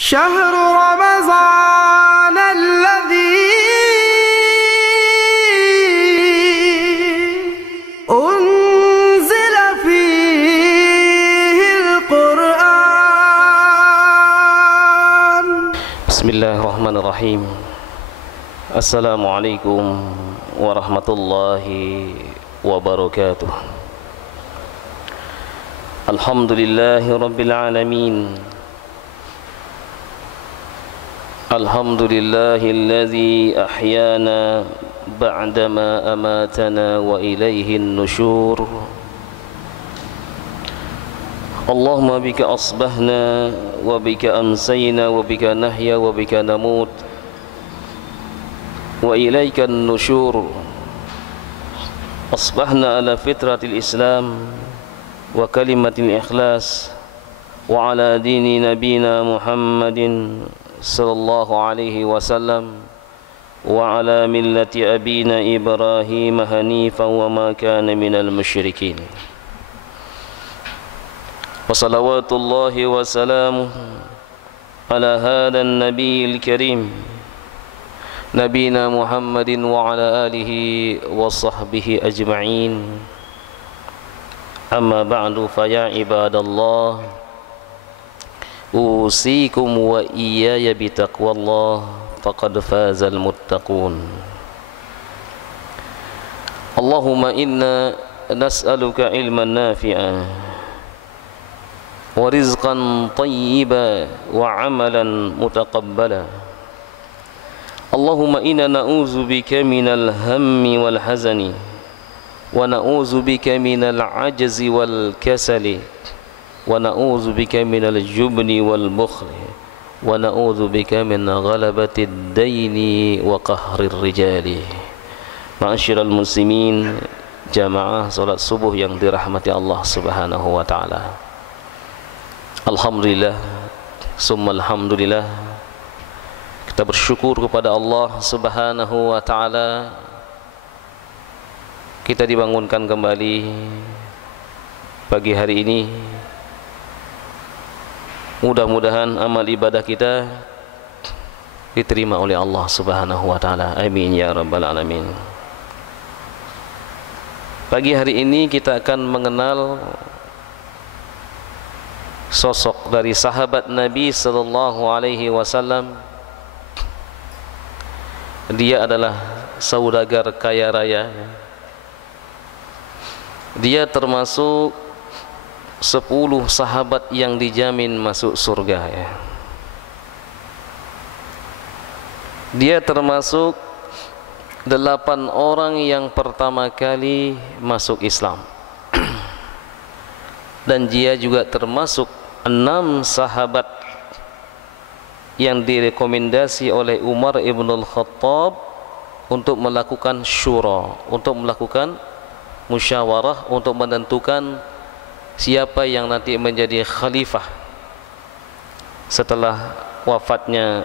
شهر رمضان الذي أنزل فيه القرآن. بسم الله الرحمن الرحيم. السلام عليكم ورحمة الله وبركاته. الحمد لله رب العالمين. الحمد لله الذي أحيانا بعدما أماتنا وإليه النشور. اللهم بك أصبحنا وبك أمسينا وبك نحيا وبك نموت وإليك النشور. أصبحنا على فطرة الإسلام وكلمة الإخلاص وعلى دين نبينا محمد صلى الله عليه وسلم وعلى ملة أبينا إبراهيم حنيفا وما كان من المشركين. وصلوات الله وسلامه على هذا النبي الكريم نبينا محمد وعلى آله وصحبه أجمعين. أما بعد فيا عباد الله أوصيكم وإياي بتقوى الله فقد فاز المتقون. اللهم إنا نسألك علما نافعا ورزقا طيبا وعملا متقبلا. اللهم إنا نعوذ بك من الهم والحزن ونعوذ بك من العجز والكسل ونعوذ بك من الجبن والبخل ونعوذ بك من غلبة الدين وقهر الرجال. Ma'asyiral muslimin, jamaah salat subuh yang dirahmati Allah Subhanahu wa taala. Alhamdulillah, summa alhamdulillah. Kita bersyukur kepada Allah Subhanahu wa taala. Kita dibangunkan kembali pagi hari ini. Mudah-mudahan amal ibadah kita diterima oleh Allah Subhanahu wa taala. Amin ya rabbal alamin. Pagi hari ini kita akan mengenal sosok dari sahabat Nabi sallallahu alaihi wasallam. Dia adalah saudagar kaya raya. Dia termasuk 10 sahabat yang dijamin masuk surga ya. Dia termasuk 8 orang yang pertama kali masuk Islam. Dan dia juga termasuk 6 sahabat yang direkomendasi oleh Umar ibn al-Khattab untuk melakukan syura, untuk melakukan musyawarah, untuk menentukan siapa yang nanti menjadi khalifah setelah wafatnya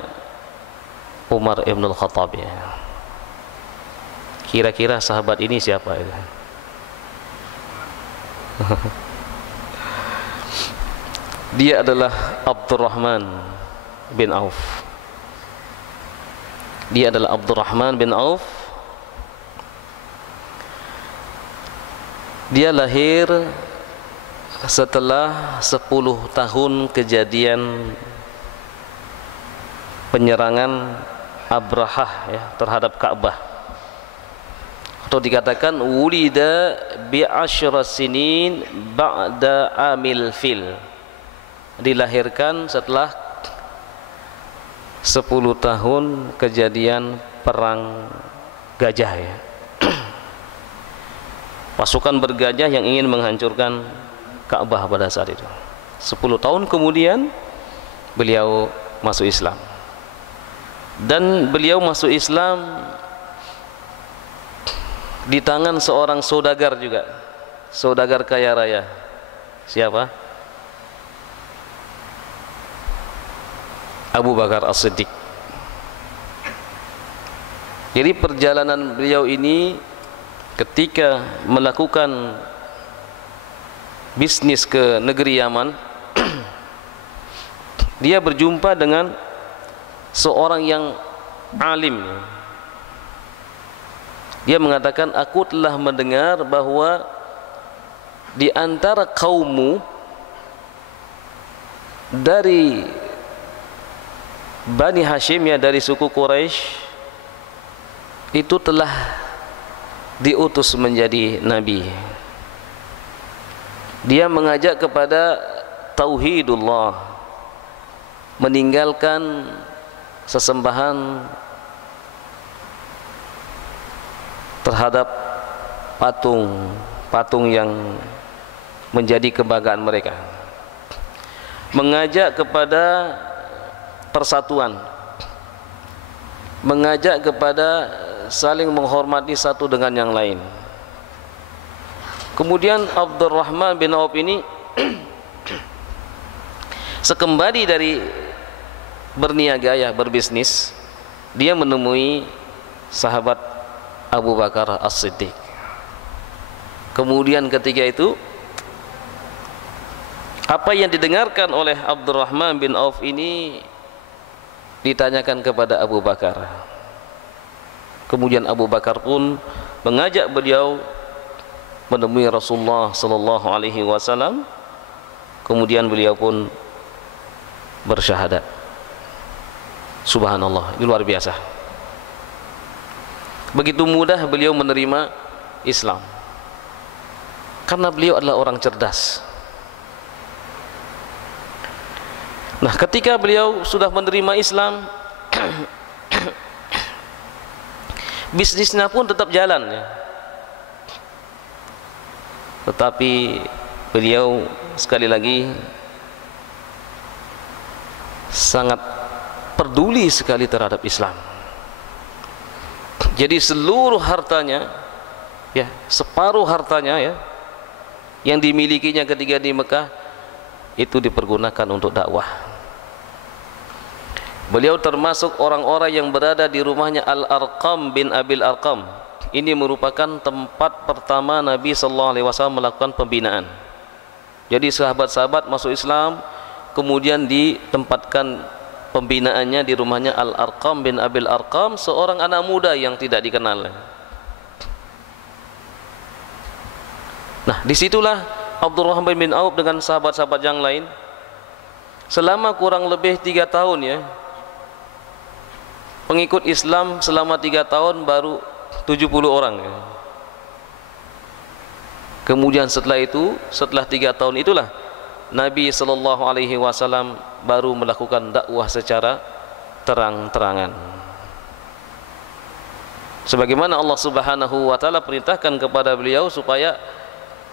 Umar ibn al-Khattab ya. Kira-kira sahabat ini siapa itu? Dia adalah Abdurrahman bin Auf. Dia adalah Abdurrahman bin Auf. Dia lahir setelah 10 tahun kejadian penyerangan Abrahah ya, terhadap Ka'bah. Atau dikatakan wulida bi'asyra sinin ba'da amil fil. Dilahirkan setelah 10 tahun kejadian perang gajah ya. Pasukan bergajah yang ingin menghancurkan Ka'bah pada saat itu. 10 tahun kemudian beliau masuk Islam. Dan beliau masuk Islam di tangan seorang saudagar juga. Saudagar kaya raya. Siapa? Abu Bakar As-Siddiq. Jadi perjalanan beliau ini ketika melakukan bisnis ke negeri Yaman dia berjumpa dengan seorang yang alim. Dia mengatakan, aku telah mendengar bahwa di antara kaummu dari Bani Hashim, ya dari suku Quraisy, itu telah diutus menjadi nabi. Dia mengajak kepada tauhidullah, meninggalkan sesembahan terhadap patung yang menjadi kebanggaan mereka, mengajak kepada persatuan, mengajak kepada saling menghormati satu dengan yang lain. Kemudian Abdurrahman bin Auf ini sekembali dari berniaga, ya berbisnis, dia menemui sahabat Abu Bakar As-Siddiq. Kemudian ketika itu, apa yang didengarkan oleh Abdurrahman bin Auf ini ditanyakan kepada Abu Bakar. Kemudian Abu Bakar pun mengajak beliau menemui Rasulullah sallallahu alaihi wasallam. Kemudian beliau pun bersyahadat. Subhanallah, ini luar biasa. Begitu mudah beliau menerima Islam, karena beliau adalah orang cerdas. Nah, ketika beliau sudah menerima Islam, bisnisnya pun tetap jalan, ya. Tetapi beliau sekali lagi sangat peduli sekali terhadap Islam. Jadi seluruh hartanya, ya separuh hartanya, ya yang dimilikinya ketika di Mekah itu dipergunakan untuk dakwah. Beliau termasuk orang-orang yang berada di rumahnya Al-Arqam bin Abil Arqam. Ini merupakan tempat pertama Nabi sallallahu alaihi wasallam melakukan pembinaan. Jadi sahabat-sahabat masuk Islam, kemudian ditempatkan pembinaannya di rumahnya Al-Arqam bin Abil Arqam, seorang anak muda yang tidak dikenal. Nah, disitulah Abdurrahman bin Auf dengan sahabat-sahabat yang lain selama kurang lebih 3 tahun, ya, pengikut Islam selama 3 tahun baru 70 orang, ya. Kemudian setelah itu, setelah 3 tahun itulah Nabi sallallahu alaihi wasallam baru melakukan dakwah secara terang-terangan. Sebagaimana Allah Subhanahu wa taala perintahkan kepada beliau supaya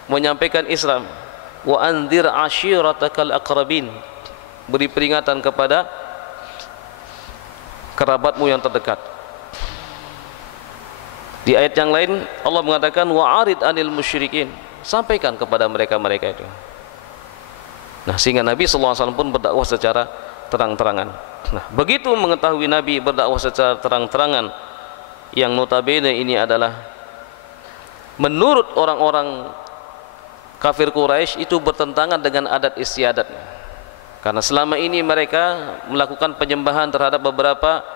menyampaikan Islam. Wa anzir ashiratakal aqrabin. Beri peringatan kepada kerabatmu yang terdekat. Di ayat yang lain Allah mengatakan wa'arid anil musyrikin. Sampaikan kepada mereka-mereka itu. Nah, sehingga Nabi SAW pun berdakwah secara terang-terangan. Nah, begitu mengetahui Nabi berdakwah secara terang-terangan, yang notabene ini adalah menurut orang-orang kafir Quraisy itu bertentangan dengan adat istiadatnya. Karena selama ini mereka melakukan penyembahan terhadap beberapa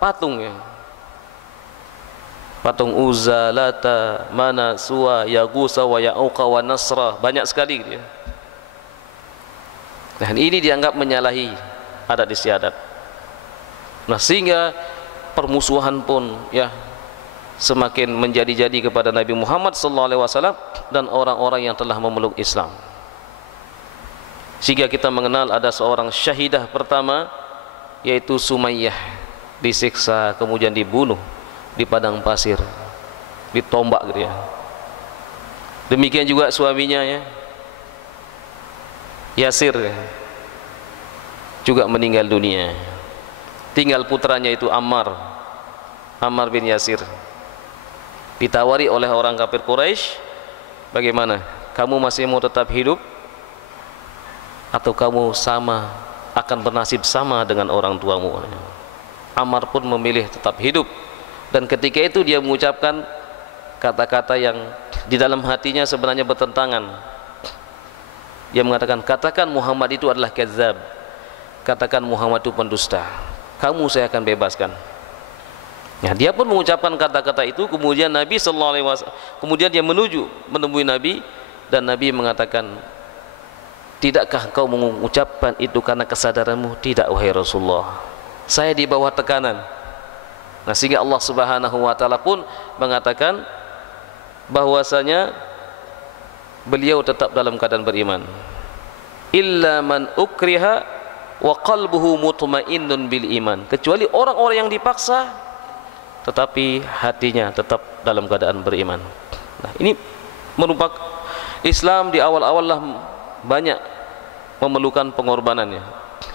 patung, ya. Patung Uzza, Lata, Mana, Suwa, Yagusa, wa Ya'uqa, wa Nasra, banyak sekali gitu, ya. Nah, ini dianggap menyalahi adat istiadat. Nah, sehingga permusuhan pun, ya, semakin menjadi-jadi kepada Nabi Muhammad SAW dan orang-orang yang telah memeluk Islam. Sehingga kita mengenal ada seorang syahidah pertama, yaitu Sumayyah, disiksa kemudian dibunuh di padang pasir, ditombak gitu, ya. Demikian juga suaminya, ya, Yasir, ya, juga meninggal dunia. Tinggal putranya itu Ammar bin Yasir. Ditawari oleh orang kafir Quraisy, bagaimana? Kamu masih mau tetap hidup atau kamu akan bernasib sama dengan orang tuamu? Ammar pun memilih tetap hidup, dan ketika itu dia mengucapkan kata-kata yang di dalam hatinya sebenarnya bertentangan. Dia mengatakan, katakan Muhammad itu adalah kadzab, katakan Muhammad itu pendusta, kamu saya akan bebaskan. Ya, dia pun mengucapkan kata-kata itu. Kemudian Nabi sallallahu alaihi wasallam, kemudian dia menemui Nabi, dan Nabi mengatakan, tidakkah kau mengucapkan itu karena kesadaranmu? Tidak wahai Rasulullah, saya di bawah tekanan. Nah, sehingga Allah Subhanahu wa taala pun mengatakan bahwasanya beliau tetap dalam keadaan beriman. Illa man ukriha wa qalbuhu mutmainnun bil iman, kecuali orang-orang yang dipaksa tetapi hatinya tetap dalam keadaan beriman. Nah, ini merupakan Islam di awal-awal lah banyak memerlukan pengorbanannya.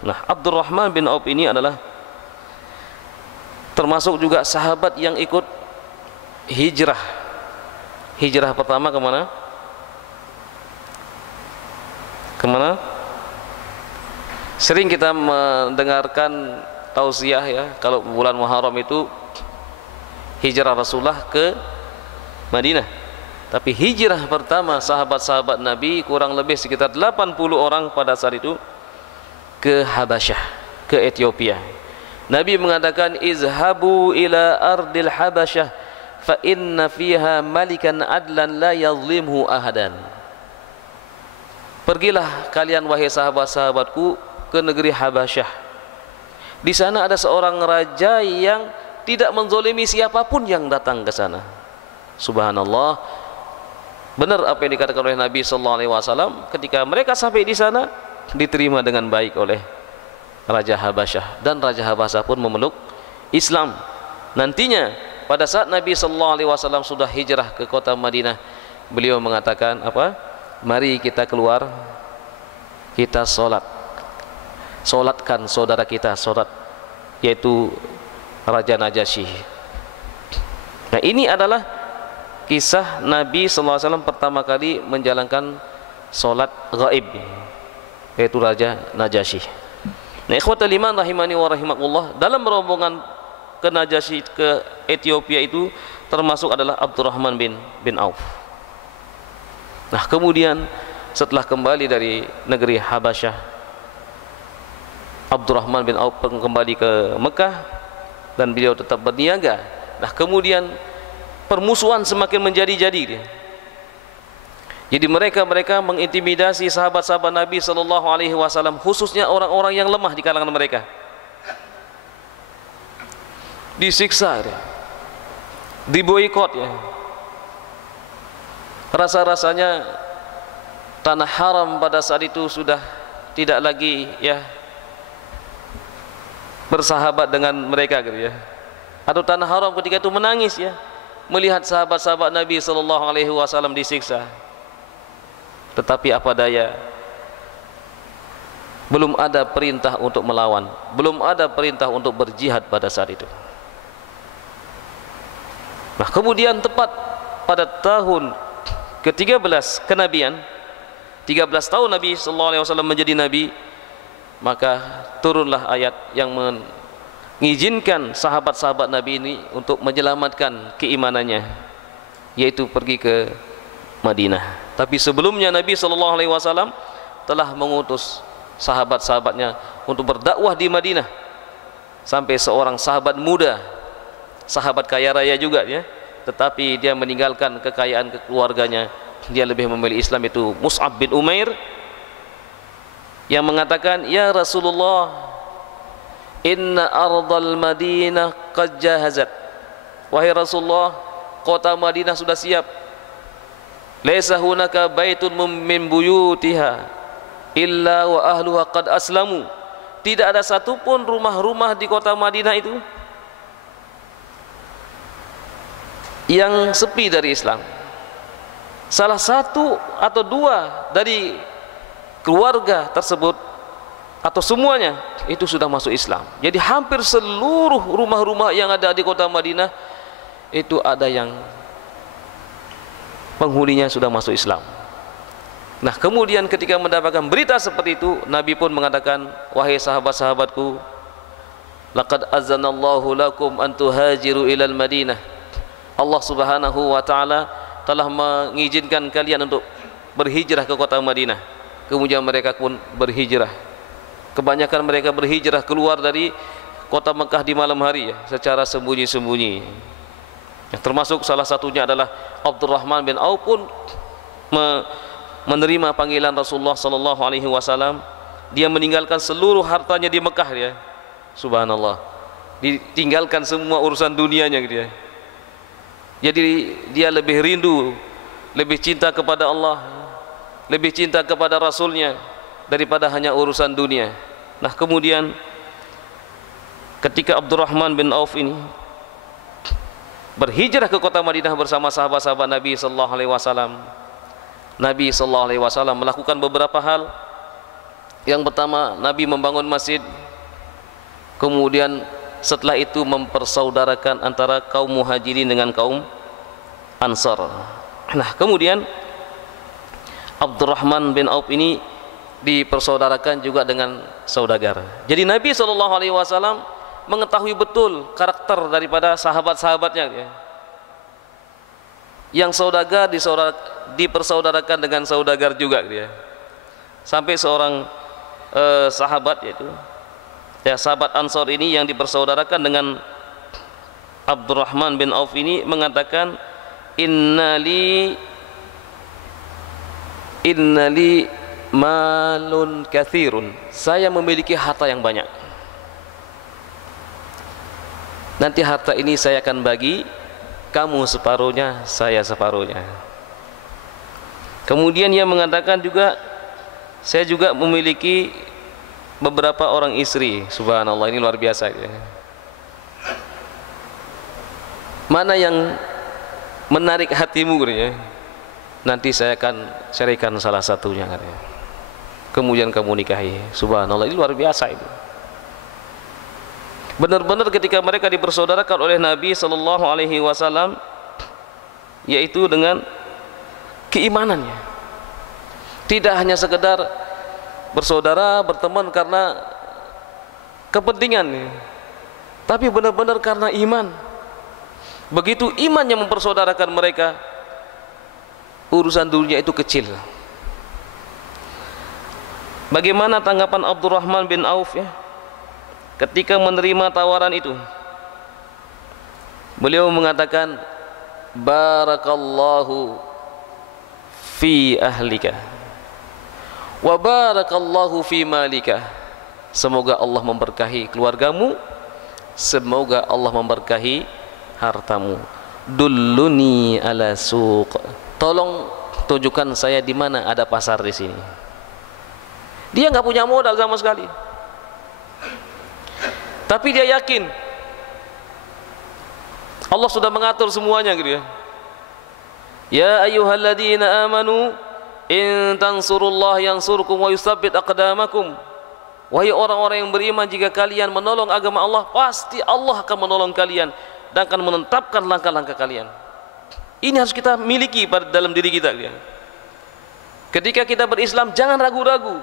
Nah, Abdurrahman bin Auf ini adalah termasuk juga sahabat yang ikut hijrah. Hijrah pertama kemana? Kemana? Sering kita mendengarkan tausiah ya, kalau bulan Muharram itu hijrah Rasulullah ke Madinah. Tapi hijrah pertama sahabat-sahabat Nabi kurang lebih sekitar 80 orang pada saat itu ke Habasyah, ke Ethiopia. Nabi mengatakan, izhabu ila ardil Habasyah fa inna fiha malikan adlan la yazlimhu ahadan. Pergilah kalian wahai sahabat-sahabatku ke negeri Habasyah. Di sana ada seorang raja yang tidak menzolimi siapapun yang datang ke sana. Subhanallah, benar apa yang dikatakan oleh Nabi sallallahu alaihi wasallam. Ketika mereka sampai di sana, diterima dengan baik oleh Raja Habasyah, dan Raja Habasyah pun memeluk Islam. Nantinya pada saat Nabi sallallahu alaihi wasallam sudah hijrah ke kota Madinah, beliau mengatakan apa? Mari kita keluar, kita solatkan saudara kita solat, yaitu Raja Najasyi. Nah, ini adalah kisah Nabi sallallahu alaihi wasallam pertama kali menjalankan solat gaib, yaitu Raja Najasyi. Nah, ikhwatal iman rahimani wa rahimakumullah, dalam rombongan ke Najasyi ke Ethiopia itu termasuk adalah Abdurrahman bin Auf. Nah, kemudian setelah kembali dari negeri Habasyah, Abdurrahman bin Auf kembali ke Mekah dan beliau tetap berniaga. Nah, kemudian permusuhan semakin menjadi-jadi. Jadi mereka mengintimidasi sahabat-sahabat Nabi sallallahu alaihi wasallam, khususnya orang-orang yang lemah di kalangan mereka. Disiksa, diboikot ya. Rasa-rasanya tanah haram pada saat itu sudah tidak lagi ya bersahabat dengan mereka gitu ya. Atau tanah haram ketika itu menangis ya, melihat sahabat-sahabat Nabi sallallahu alaihi wasallam disiksa. Tetapi apa daya, belum ada perintah untuk melawan, belum ada perintah untuk berjihad pada saat itu. Nah, kemudian tepat pada tahun ke-13 kenabian, 13 tahun Nabi sallallahu alaihi wasallam menjadi nabi, maka turunlah ayat yang mengizinkan sahabat-sahabat Nabi ini untuk menyelamatkan keimanannya, yaitu pergi ke Madinah. Tapi sebelumnya Nabi sallallahu alaihi wasallam telah mengutus sahabat-sahabatnya untuk berdakwah di Madinah, sampai seorang sahabat muda, sahabat kaya raya juga ya, tetapi dia meninggalkan kekayaan keluarganya, dia lebih memilih Islam, itu Mus'ab bin Umair, yang mengatakan, ya Rasulullah, inna ardal Madinah qad jahazat. Wahai Rasulullah, kota Madinah sudah siap. Laisa hunaka baitun min buyutiha illa wa ahluha qad aslamu. Tidak ada satupun rumah-rumah di kota Madinah itu yang sepi dari Islam. Salah satu atau dua dari keluarga tersebut atau semuanya itu sudah masuk Islam. Jadi hampir seluruh rumah-rumah yang ada di kota Madinah itu ada yang penghuninya sudah masuk Islam. Nah, kemudian ketika mendapatkan berita seperti itu, Nabi pun mengatakan, wahai sahabat-sahabatku, laqad azanallahu lakum an tuhajiru ilal Madinah. Allah Subhanahu wa taala telah mengizinkan kalian untuk berhijrah ke kota Madinah. Kemudian mereka pun berhijrah Kebanyakan mereka berhijrah keluar dari kota Mekah di malam hari ya, secara sembunyi-sembunyi. Yang termasuk salah satunya adalah Abdurrahman bin Auf pun menerima panggilan Rasulullah sallallahu alaihi wasallam. Dia meninggalkan seluruh hartanya di Mekah ya. Subhanallah. Ditinggalkan semua urusan dunianya dia. Jadi dia lebih rindu, lebih cinta kepada Allah, lebih cinta kepada Rasulnya daripada hanya urusan dunia. Nah kemudian ketika Abdurrahman bin Auf ini berhijrah ke kota Madinah bersama sahabat-sahabat Nabi sallallahu alaihi wasallam, Nabi sallallahu alaihi wasallam melakukan beberapa hal. Yang pertama, Nabi membangun masjid. Kemudian setelah itu mempersaudarakan antara kaum muhajirin dengan kaum ansar. Nah kemudian Abdurrahman bin Auf ini dipersaudarakan juga dengan saudagar. Jadi Nabi SAW mengetahui betul karakter daripada sahabat-sahabatnya ya. Yang saudagar dipersaudarakan dengan saudagar juga dia. Sampai seorang sahabat yaitu ya, sahabat Ansor ini yang dipersaudarakan dengan Abdurrahman bin Auf ini mengatakan, innali malun kathirun, saya memiliki harta yang banyak. Nanti harta ini saya akan bagi, kamu separuhnya, saya separuhnya. Kemudian ia mengatakan juga, saya juga memiliki beberapa orang istri. Subhanallah, ini luar biasa ya. Mana yang menarik hatimu ya? Nanti saya akan ceraikan salah satunya katanya. Kemudian kamu nikahi. Subhanallah, ini luar biasa itu. Benar-benar ketika mereka dipersaudarakan oleh Nabi sallallahu alaihi wasallam, yaitu dengan keimanannya. Tidak hanya sekedar bersaudara, berteman karena kepentingan, tapi benar-benar karena iman. Begitu iman yang mempersaudarakan mereka, urusan dunia itu kecil. Bagaimana tanggapan Abdurrahman bin Auf ya, ketika menerima tawaran itu? Beliau mengatakan, barakallahu fi ahlika wa barakallahu fi malika, semoga Allah memberkahi keluargamu, semoga Allah memberkahi hartamu. Dulluni ala suq, tolong tunjukkan saya di mana ada pasar di sini. Dia nggak punya modal sama sekali, tapi dia yakin Allah sudah mengatur semuanya gitu ya. Ya ayyuhalladzina amanu in tansurullah yansurkum wa yusabbit aqdamakum. Wahai orang-orang yang beriman, jika kalian menolong agama Allah, pasti Allah akan menolong kalian dan akan menetapkan langkah-langkah kalian. Ini harus kita miliki pada dalam diri kita. Ketika kita berislam, jangan ragu-ragu.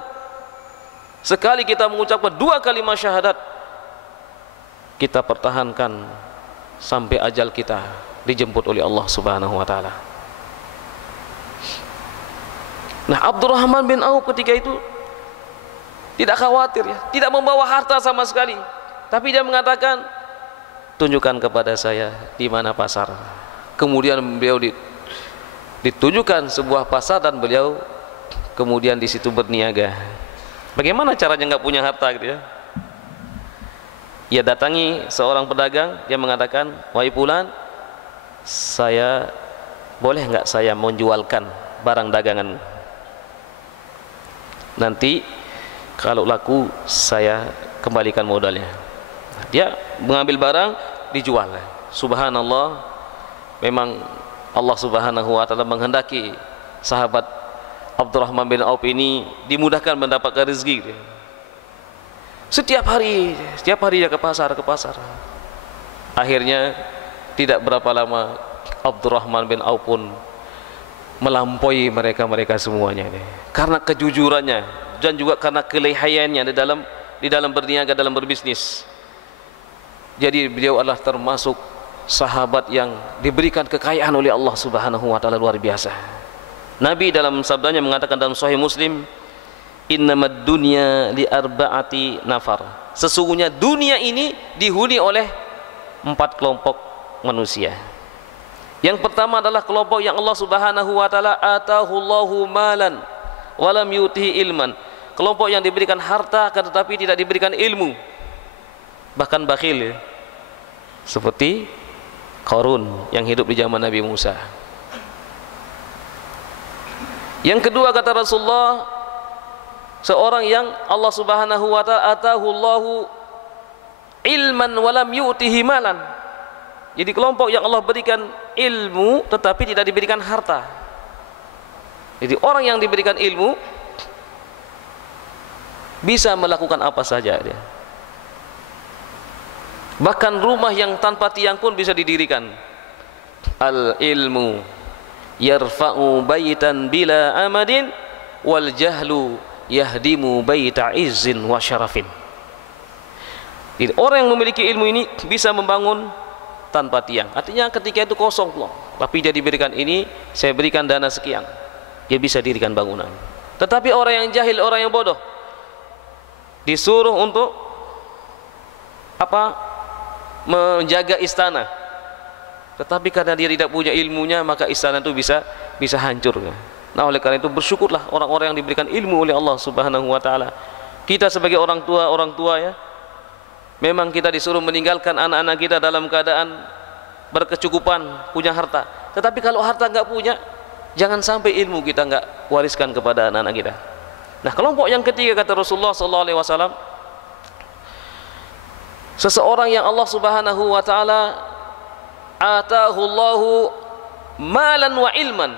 Sekali kita mengucapkan 2 kalimat syahadat, kita pertahankan sampai ajal kita dijemput oleh Allah Subhanahu wa taala. Nah, Abdurrahman bin Auf ketika itu tidak khawatir ya, tidak membawa harta sama sekali, tapi dia mengatakan, tunjukkan kepada saya di mana pasar. Kemudian beliau ditunjukkan sebuah pasar dan beliau kemudian di situ berniaga. Bagaimana caranya nggak punya harta gitu ya? Ia datangi seorang pedagang, dia mengatakan, wahai fulan, saya boleh nggak saya menjualkan barang dagangan? Nanti kalau laku saya kembalikan modalnya. Dia mengambil barang, dijual. Subhanallah, memang Allah Subhanahu wa taala menghendaki sahabat Abdurrahman bin Auf ini dimudahkan mendapatkan rezeki. Setiap hari dia ke pasar. Akhirnya tidak berapa lama Abdurrahman bin Auf pun melampaui mereka semuanya, karena kejujurannya dan juga karena kelihayannya di dalam berniaga, dalam berbisnis. Jadi beliau adalah termasuk sahabat yang diberikan kekayaan oleh Allah Subhanahu wa taala luar biasa. Nabi dalam sabdanya mengatakan dalam Sahih Muslim, Innamad dunya li arba'ati nafar. Sesungguhnya dunia ini dihuni oleh 4 kelompok manusia. Yang pertama adalah kelompok yang Allah Subhanahu wa taala atahullahu malan wa lam yutihi ilman. Kelompok yang diberikan harta tetapi tidak diberikan ilmu. Bahkan bakhil ya. Seperti Qarun yang hidup di zaman Nabi Musa. Yang kedua kata Rasulullah, seorang yang Allah Subhanahu wa taala atahullahu ilman wa lam yu'tihi malan. Jadi kelompok yang Allah berikan ilmu tetapi tidak diberikan harta. Jadi orang yang diberikan ilmu bisa melakukan apa saja dia. Bahkan rumah yang tanpa tiang pun bisa didirikan. Al ilmu yarfa'u baitan bila amadin wal jahlu yahdimu baita izzin wa syarafin. Jadi orang yang memiliki ilmu ini bisa membangun tanpa tiang. Artinya ketika itu kosong loh, tapi dia diberikan ini, saya berikan dana sekian, dia bisa dirikan bangunan. Tetapi orang yang jahil, orang yang bodoh, disuruh untuk apa? Menjaga istana. Tetapi karena dia tidak punya ilmunya, maka istana itu bisa hancur. Nah, oleh karena itu bersyukurlah orang-orang yang diberikan ilmu oleh Allah Subhanahu wa taala. Kita sebagai orang tua ya, memang kita disuruh meninggalkan anak-anak kita dalam keadaan berkecukupan, punya harta. Tetapi kalau harta nggak punya, jangan sampai ilmu kita nggak wariskan kepada anak-anak kita. Nah, kelompok yang ketiga kata Rasulullah SAW, seseorang yang Allah Subhanahu wa taala atahullahu malan wa ilman.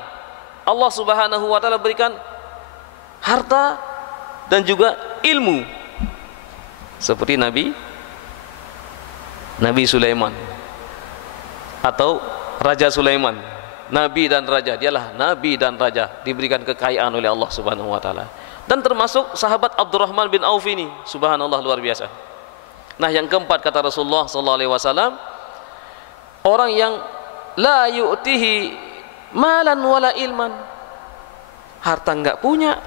Allah Subhanahu wa taala berikan harta dan juga ilmu. Seperti Nabi Sulaiman atau Raja Sulaiman. Nabi dan raja, dialah nabi dan raja, diberikan kekayaan oleh Allah Subhanahu wa taala. Dan termasuk sahabat Abdurrahman bin Auf ini, subhanallah, luar biasa. Nah, yang keempat kata Rasulullah sallallahu alaihi wasallam, orang yang la yu'tihi malan wala ilman. Harta enggak punya,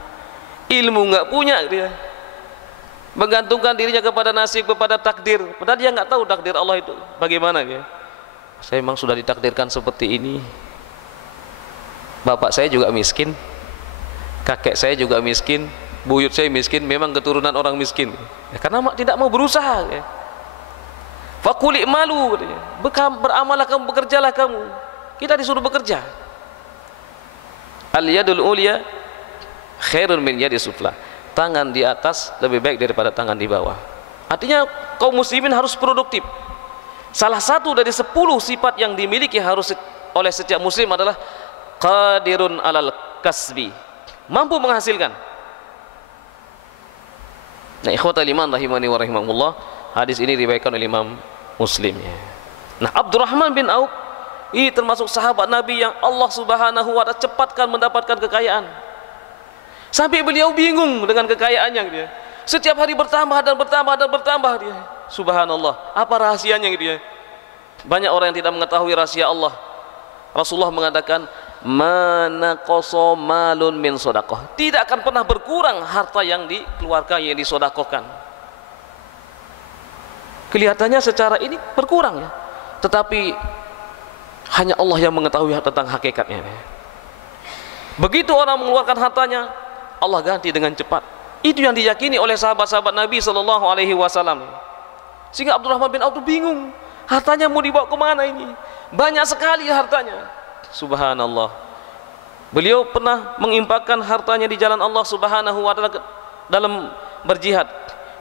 ilmu enggak punya dia. Menggantungkan dirinya kepada nasib, kepada takdir. Padahal dia enggak tahu takdir Allah itu bagaimana dia. Saya memang sudah ditakdirkan seperti ini. Bapak saya juga miskin, kakek saya juga miskin, buyut saya miskin, memang keturunan orang miskin. Ya, karena tidak mau berusaha. Ya. Fakuli malu, beramalah kamu, bekerjalah kamu. Kita disuruh bekerja. Al yadul ulya khairun min yadi sufla. Tangan di atas lebih baik daripada tangan di bawah. Artinya kaum muslimin harus produktif. Salah satu dari 10 sifat yang dimiliki harus oleh setiap muslim adalah qadirun alal kasbi, mampu menghasilkan. Nah, ikhwatal iman rahimani wa rahimakumullah, hadis ini diriwayatkan oleh Imam Muslim ya. Nah, Abdurrahman bin Auf ini termasuk sahabat Nabi yang Allah Subhanahu wa taala cepatkan mendapatkan kekayaan. Sampai beliau bingung dengan kekayaannya dia. Setiap hari bertambah dan bertambah dan bertambah dia. Subhanallah, apa rahasianya dia? Banyak orang yang tidak mengetahui rahasia Allah. Rasulullah mengatakan, mana koso malun min sodakoh, tidak akan pernah berkurang harta yang dikeluarkan, yang disodakohkan. Kelihatannya secara ini berkurang ya, tetapi hanya Allah yang mengetahui tentang hakikatnya. Begitu orang mengeluarkan hartanya, Allah ganti dengan cepat. Itu yang diyakini oleh sahabat-sahabat Nabi Sallallahu Alaihi Wasallam. Sehingga Abdurrahman bin Auf bingung, hartanya mau dibawa kemana ini? Banyak sekali hartanya. Subhanallah. Beliau pernah menginfakkan hartanya di jalan Allah Subhanahu wa taala dalam berjihad.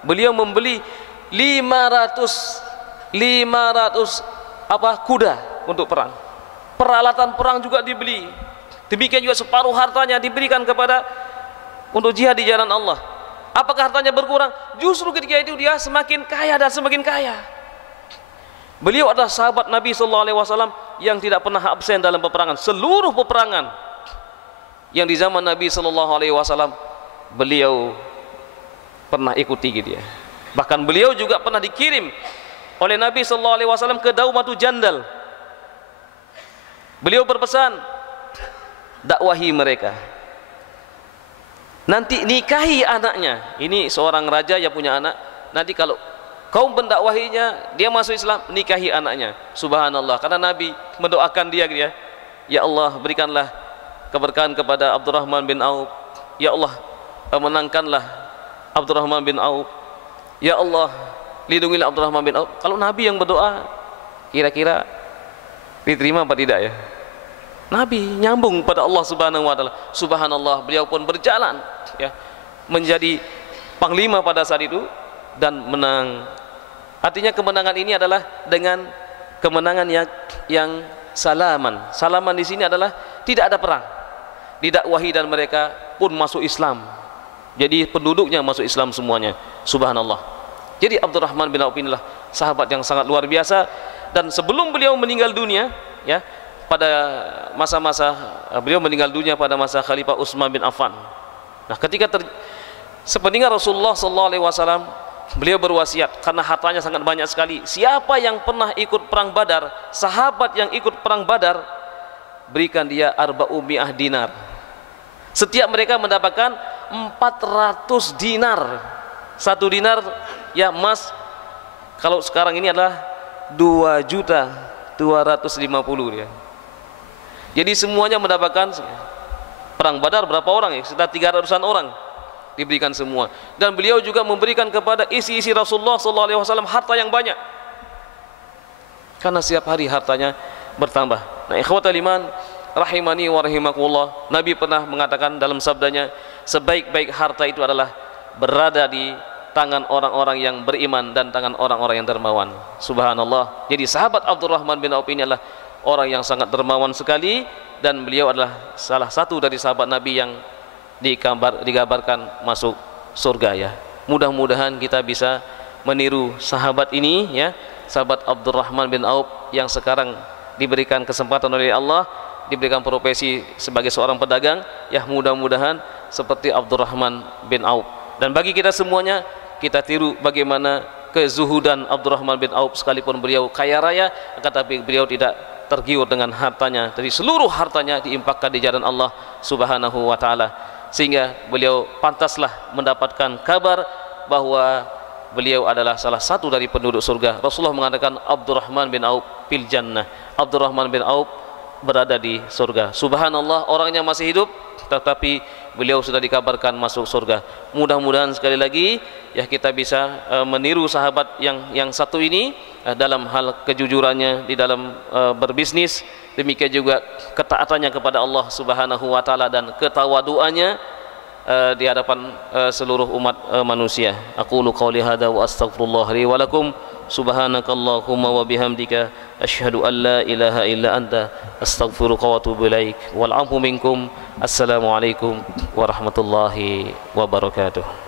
Beliau membeli 500 kuda untuk perang. Peralatan perang juga dibeli. Demikian juga separuh hartanya diberikan kepada untuk jihad di jalan Allah. Apakah hartanya berkurang? Justru ketika itu dia semakin kaya dan semakin kaya. Beliau adalah sahabat Nabi sallallahu alaihi wasallam yang tidak pernah absen dalam peperangan. Seluruh peperangan yang di zaman Nabi sallallahu alaihi wasallam beliau pernah ikuti dia. Bahkan beliau juga pernah dikirim oleh Nabi sallallahu alaihi wasallam ke Daumatu Jandal. Beliau berpesan, dakwahi mereka. nanti nikahi anaknya. Ini seorang raja yang punya anak, nanti kalau kaum mendakwahinya dia masuk Islam, nikahi anaknya. Subhanallah, karena Nabi mendoakan dia, ya Allah berikanlah keberkahan kepada Abdurrahman bin Auf, ya Allah menangkanlah Abdurrahman bin Auf, ya Allah lindungilah Abdurrahman bin Auf. Kalau Nabi yang berdoa, kira-kira diterima apa tidak ya? Nabi nyambung pada Allah Subhanahu wa taala. Subhanallah, beliau pun berjalan ya menjadi panglima pada saat itu dan menang. Artinya kemenangan ini adalah dengan kemenangan yang salaman. Salaman di sini adalah tidak ada perang. Didakwahi dan mereka pun masuk Islam. Jadi penduduknya masuk Islam semuanya. Subhanallah. Jadi Abdurrahman bin Auf inilah sahabat yang sangat luar biasa, dan sebelum beliau meninggal dunia ya, pada masa-masa beliau meninggal dunia pada masa Khalifah Utsman bin Affan. Nah, ketika sepeninggal Rasulullah SAW, beliau berwasiat karena hartanya sangat banyak sekali. Siapa yang pernah ikut perang Badar, sahabat yang ikut perang Badar, berikan dia 400 dinar. Setiap mereka mendapatkan 400 dinar. 1 dinar ya emas kalau sekarang ini adalah 2.250.000 ya. Jadi semuanya mendapatkan. Perang Badar berapa orang ya? Sekitar 300-an orang diberikan semua. Dan beliau juga memberikan kepada isi-isi Rasulullah SAW harta yang banyak, karena setiap hari hartanya bertambah. Nah, ikhwatal iman rahimani wa rahimakumullah, Nabi pernah mengatakan dalam sabdanya, sebaik-baik harta itu adalah berada di tangan orang-orang yang beriman dan tangan orang-orang yang dermawan. Subhanallah. Jadi sahabat Abdurrahman bin Auf ini adalah orang yang sangat dermawan sekali, dan beliau adalah salah satu dari sahabat Nabi yang digambarkan masuk surga ya. Mudah-mudahan kita bisa meniru sahabat ini ya, sahabat Abdurrahman bin Auf yang sekarang diberikan kesempatan oleh Allah, diberikan profesi sebagai seorang pedagang ya, mudah-mudahan seperti Abdurrahman bin Auf. Dan bagi kita semuanya, kita tiru bagaimana kezuhudan Abdurrahman bin Auf, sekalipun beliau kaya raya, tetapi beliau tidak tergiur dengan hartanya. Jadi seluruh hartanya diinfakkan di jalan Allah Subhanahu wa taala, sehingga beliau pantaslah mendapatkan kabar bahwa beliau adalah salah satu dari penduduk surga. Rasulullah mengatakan Abdurrahman bin Auf fil jannah. Abdurrahman bin Auf berada di surga. Subhanallah, orangnya masih hidup tetapi beliau sudah dikabarkan masuk surga. Mudah-mudahan sekali lagi ya kita bisa meniru sahabat yang satu ini dalam hal kejujurannya di dalam berbisnis, demikian juga ketaatannya kepada Allah Subhanahu wa taala dan ketawaduannya di hadapan seluruh umat manusia. Aqulu qouli hadza wa astaghfirullah li wa lakum. Subhanakallahumma wa bihamdika asyhadu an la ilaha illa anta astaghfiruka wa atubu ilaik. Wal 'afwu minkum. Assalamualaikum warahmatullahi wabarakatuh.